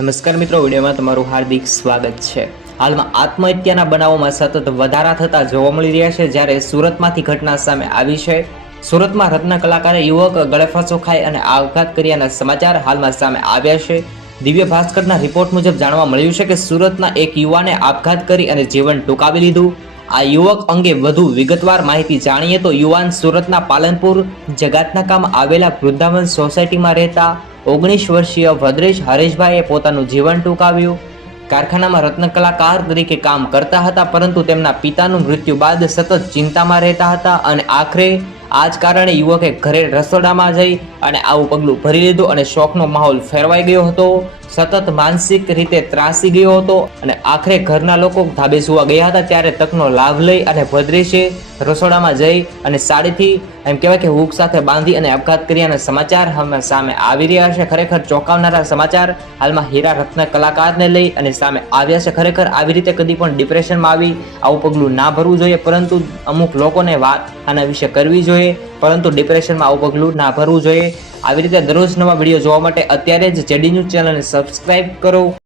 નમસ્કાર મિત્રો, વિડીયોમાં તમારું હાર્દિક સ્વાગત છે. હાલમાં આત્મહત્યાના બનાવોમાં સતત વધારા થતા જોવા મળી રહ્યા છે, જ્યારે સુરતમાંથી ઘટના સામે આવી છે. સુરતમાં રત્ન કલાકારે યુવક ગળેફાંસો ખાઈ અને આપઘાત કર્યાના સમાચાર હાલમાં સામે આવ્યા છે. દિવ્ય ભાસ્કરના રિપોર્ટ મુજબ જાણવા મળ્યું છે કે સુરતના એક યુવાને આપઘાત કરી અને જીવન ટૂંકાવી લીધું. આ યુવક અંગે વધુ વિગતવાર માહિતી જાણીએ તો યુવાન સુરતના પાલનપુર જગાતનાકામ આવેલા વૃદ્ધાવન સોસાયટીમાં રહેતા ઓગણીસ વર્ષીય ભદ્રેશ હરેશભાઈએ પોતાનું જીવન ટૂંકાવ્યું. કારખાનામાં રત્ન કલાકાર તરીકે કામ કરતા હતા, પરંતુ તેમના પિતાનું મૃત્યુ બાદ સતત ચિંતામાં રહેતા હતા અને આખરે આ જ કારણે યુવકે ઘરે રસોડામાં જઈ અને આવું પગલું ભરી લીધું અને શોખનો માહોલ ફેરવાઈ ગયો હતો. સતત માનસિક રીતે ત્રાસી ગયો હતો અને આખરે ઘરના લોકો ધાબે સુવા ગયા હતા ત્યારે તકનો લાભ લઈ અને ભદ્રેશે રસોડામાં જઈ અને સાડીથી એમ કહેવાય કે હૂક સાથે બાંધી અને આપઘાત કર્યાના સમાચાર હવે સામે આવી રહ્યા છે. ખરેખર ચોંકાવનારા સમાચાર હાલમાં હીરા રત્ન કલાકારને લઈ અને સામે આવ્યા છે. ખરેખર આવી રીતે કદી પણ ડિપ્રેશનમાં આવી આવું પગલું ના ભરવું જોઈએ, પરંતુ અમુક લોકોને વાત આના વિશે કરવી જોઈએ. પરંતુ ડિપ્રેશનમાં આવું પગલું ના ભરવું જોઈએ. આવી રીતે દરરોજ નવા વીડિયો જોવા માટે અત્યારે જ જેડી ન્યૂઝ ચેનલને સબસ્ક્રાઈબ કરો.